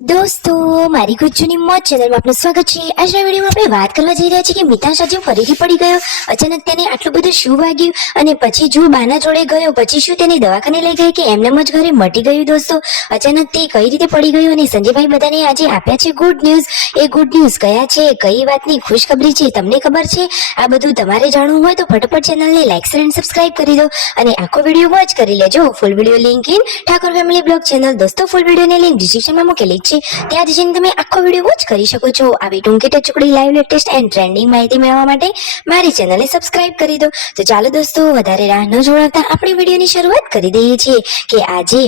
દોસ્તો મારી ગુજ્જુની મોજ ચેનલમાં આપનું સ્વાગત છે। આજના વિડીયોમાં આપણે વાત કરવા જઈ રહ્યા છીએ કે મિતાંશ આજે ફરીથી પડી ગયો। અચાનક તેને આટલું બધું શું વાગ્યું અને પછી જો બાના જોડે ગયો પછી શું તેને દવાખાને લઈ ગઈ કે એમનેમ જ ઘરે મટી ગયું। દોસ્તો અચાનક તે કઈ રીતે પડી ગયો અને સંજયભાઈ બધાને આજે આપ્યા છે ગુડ ન્યૂઝ। એ ગુડ ન્યૂઝ કયા છે, કઈ વાતની ખુશખબરી છે તમને ખબર છે? આ બધું તમારે જાણવું હોય તો ફટાફટ ચેનલને લાઈક શેર અને સબસ્ક્રાઇબ કરી દો અને આખો વિડીયો વોચ કરી લેજો। Full video link in Thakor family blog channel. દોસ્તો ફૂલ વિડીયોની લિંક ડિસ્ક્રિપ્શનમાં મૂકેલી છે, ત્યાં જઈને તમે આખો વિડીયો વોચ કરી શકો છો। આવી ટૂંકી ટચુકડી લાઈવ લેટેસ્ટ એન્ડ ટ્રેન્ડિંગ માહિતી મેળવવા માટે મારી ચેનલને સબસ્ક્રાઇબ કરી દો। તો ચાલો દોસ્તો વધારે રાહ ન જોડાવતા આપણે વિડીયોની શરૂઆત કરી દઈએ છીએ કે આજે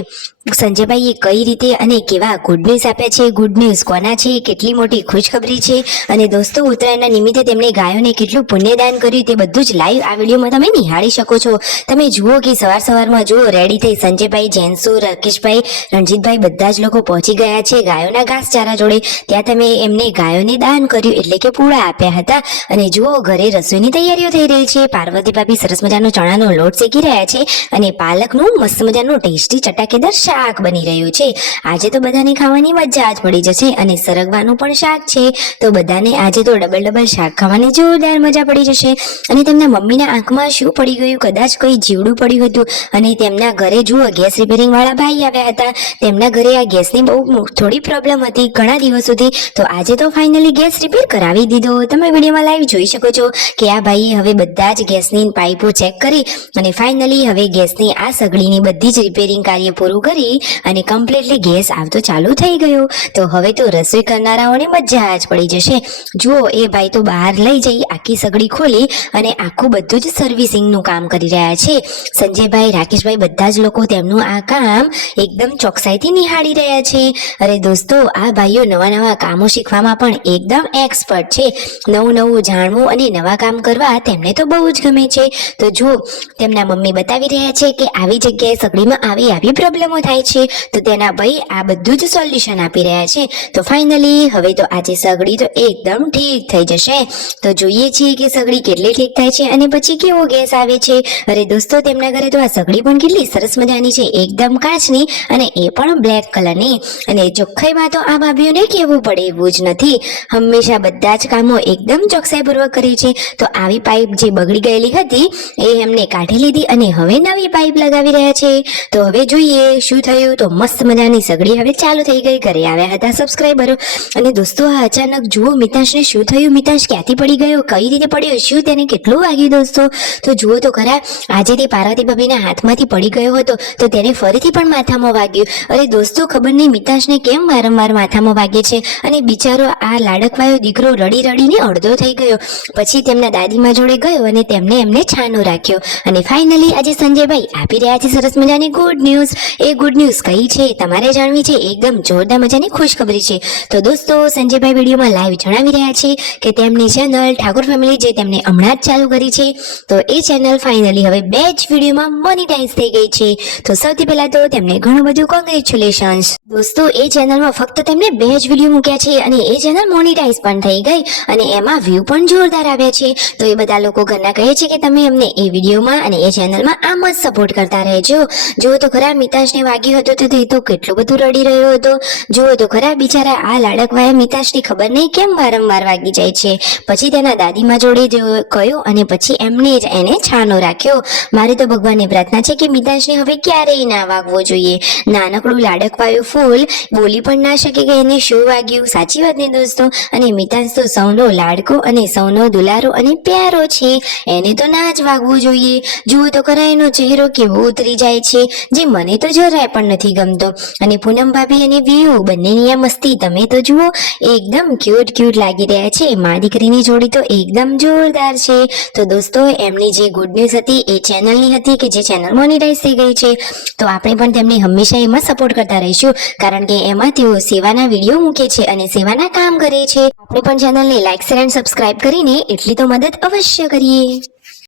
સંજયભાઈએ કઈ રીતે અને કેવા ગુડ ન્યૂઝ આપ્યા છે। ગુડ ન્યૂઝ કોના છે, કેટલી મોટી ખુશખબરી છે અને દોસ્તો ઉત્તરાયણના નિમિત્તે તેમણે ગાયોને કેટલું પુણ્યદાન કર્યું તે બધું જ લાઈવ આ વિડીયોમાં તમે નિહાળી શકો છો। તમે જુઓ કે સવારમાં જુઓ રેડી થઈ સંજયભાઈ, જેન્સુ, રાકેશભાઈ, રણજીતભાઈ બધા જ લોકો પહોંચી ગયા છે ગાયોના ઘાસચારા જોડે। ત્યાં તમે એમને ગાયોને દાન કર્યું એટલે કે પૂળા આપ્યા હતા અને જુઓ ઘરે રસોઈની તૈયારીઓ થઈ રહી છે। પાર્વતી ભાભી સરસ મજાનો ચણાનો લોટ શેકી રહ્યા છે અને પાલકનું મસ્ત મજાનું ટેસ્ટી ચટાકેદાર શાક બની રહ્યું છે। આજે તો બધાને ખાવાની મજા જ પડી જશે અને સરગવાનું પણ શાક છે, તો બધાને આજે તો ડબલ શાક ખાવાની જોરદાર મજા પડી જશે। અને તેમના મમ્મીના આંખમાં શું પડી ગયું, કદાચ કોઈ જીવડું પડ્યું હતું અને તેમના ઘરે જુઓ ગેસ રિપેરિંગ વાળા ભાઈ આવ્યા હતા। તેમના ઘરે આ ગેસની બહુ થોડી પ્રોબ્લેમ હતી ઘણા દિવસોથી, તો આજે તો ફાઇનલી ગેસ રિપેર કરાવી દીધો। તમે વિડીયોમાં લાઈવ જોઈ શકો છો કે આ ભાઈએ હવે બધા જ ગેસની પાઇપો ચેક કરી અને ફાઇનલી હવે ગેસની આ સગડીની બધી જ રિપેરિંગ કાર્ય પૂરું કરી અને કમ્પ્લીટલી ગેસ આવતો ચાલુ થઈ ગયો। તો હવે તો રસોઈ કરનારાઓને મજા જ પડી જશે। જુઓ એ ભાઈ તો બહાર લઈ જઈ આખી સગડી ખોલી અને આખું બધું જ સર્વિસિંગનું કામ કરી રહ્યા છે। સંજયભાઈ, રાકેશભાઈ બધા જ લોકો તેમનું આ કામ એકદમ ચોકસાઈથી નિહાળી રહ્યા છે। અરે દોસ્તો આ ભાઈઓ નવા કામો શીખવામાં પણ એકદમ એક્સપર્ટ છે। નવું જાણવું અને નવા કામ કરવા તેમને તો બહુ જ ગમે છે। તો જો તેમના મમ્મી બતાવી રહ્યા છે કે આવી જગ્યાએ સગડીમાં આવી પ્રોબ્લેમો થાય છે, તો તેના ભાઈ આ બધું જ સોલ્યુશન આપી રહ્યા છે। તો ફાઇનલી હવે તો આજે સગડી તો એકદમ ઠીક થઈ જશે। તો જોઈએ છીએ કે સગડી કેટલી ઠીક થાય છે અને પછી કેવો ગેસ આવે છે। અરે દોસ્તો તેમના ઘરે તો આ સગડી પણ કેટલી સરસ મજાની છે, એકદમ કાચની અને એ પણ બ્લેક કલરની। અને ચોખ્ખાઈમાં તો આ ભાભીઓને કેવું પડે એવું જ નથી, હંમેશા બધા જ કામો એકદમ ચોકસાઈપૂર્વક કરે છે। તો આવી પાઇપ જે બગડી ગયેલી હતી એ એમને કાઢી લીધી અને હવે નવી પાઇપ લગાવી રહ્યા છે। તો હવે જોઈએ શું થયું। તો મસ્ત મજાની સગડી હવે ચાલુ થઈ ગઈ। ઘરે આવ્યા હતા સબસ્ક્રાઈબરો અને દોસ્તો આ અચાનક જુઓ મિતાંશને શું થયું, મિતાંશ ક્યાંથી પડી ગયો, કઈ રીતે પડ્યો, શું તેને કેટલું વાગ્યું દોસ્તો? તો જુઓ તો ખરા, આજે તે પાર્વતી ભાભીના હાથમાંથી પડી ગયો હતો તો તેને ફરીથી પણ માથામાં વાગ્યું। અરે દોસ્તો ખબર નહીં મિતાંશને કેમ વારંવાર માથામાં વાગે છે અને બિચારો આ લાડકવાયો દીકરો રડીને અડધો થઈ ગયો। પછી તેમના દાદીમા જોડે ગયો અને એમને છાનો રાખ્યો અને ફાઇનલી આજે સંજયભાઈ આપી રહ્યા છે સરસ મજાની ગુડ ન્યૂઝ। એ ગુડ ન્યૂઝ કઈ છે તમારે જાણવી છે? એકદમ જોરદાર મજાની ખુશખબરી છે। તો દોસ્તો સંજયભાઈ વિડીયોમાં લાઈવ જણાવી રહ્યા છે કે તેમની ચેનલ ઠાકોર ફેમિલી જે તેમને હમણાં જ ચાલુ કરી છે, તો એ ચેનલ ફાઇનલી હવે 2 જ વિડીયોમાં મોનેટાઈઝ થઈ ગઈ છે। તો સૌથી પહેલા તો તેમને ઘણું બધું કોંગ્રેચ્યુલેશન્સ દોસ્તો। એ ચેનલમાં ફક્ત તેમને 2 જ વિડીયો મૂક્યા છે અને એ ચેનલ મોનેટાઈઝ પણ થઈ ગઈ અને એમાં વ્યૂ પણ જોરદાર આવ્યા છે। તો એ બધા લોકો ઘરના કહે છે કે તમે અમને એ વિડીયોમાં અને એ ચેનલમાં આમ જ સપોર્ટ કરતા રહેજો। જો તો ખરા મિતાંશને વાગ્યું હતું તો તે તો કેટલું બધું રડી રહ્યો હતો। જુઓ તો ખરા બિચારા આ લાડકવાયા મિતાંશની ખબર નહીં કેમ વારંવાર વાગી જાય છે। પછી તેના દાદીમા જોડે ગયો અને પછી એમને જ એને છાનો રાખ્યો। મારી તો ભગવાનને પ્રાર્થના છે કે મિતાંશને હવે ક્યારેય ના વાગવો જોઈએ। નાનકડું લાડકવાયું ફૂલ બોલી પણ ના શકે કે એને શું વાગ્યું, સાચી વાત ને દોસ્તો? અને મિતાંશ તો સૌનો લાડકો અને સૌનો દુલારો અને પ્યારો છે, એને તો ના જ વાગવું જોઈએ। જુઓ તો ખરા એનો ચહેરો કેવો ઉતરી જાય છે, જે મને તો જરાય પણ નથી ગમતો। અને પૂનમ ભાભી અને વ્યૂ બંનેની આ મસ્તી તમે તો જુઓ, એકદમ ક્યુટ લાગી રહ્યા છે। મા દીકરીની જોડી તો એકદમ જોરદાર છે। તો દોસ્તો એમની જે ગુડ ન્યૂઝ હતી એ ચેનલની હતી કે જે ચેનલ મોનેટાઈઝ થઈ ગઈ છે, તો આપણે પણ તેમને હંમેશા એમાં સપોર્ટ કરતા રહીશું, કારણ કે એમાં તેઓ સેવાના વિડીયો મૂકે છે અને સેવાના કામ કરે છે। આપણે પણ ચેનલને લાઈક શેર અને સબસ્ક્રાઇબ કરીને એટલી તો મદદ અવશ્ય કરીએ।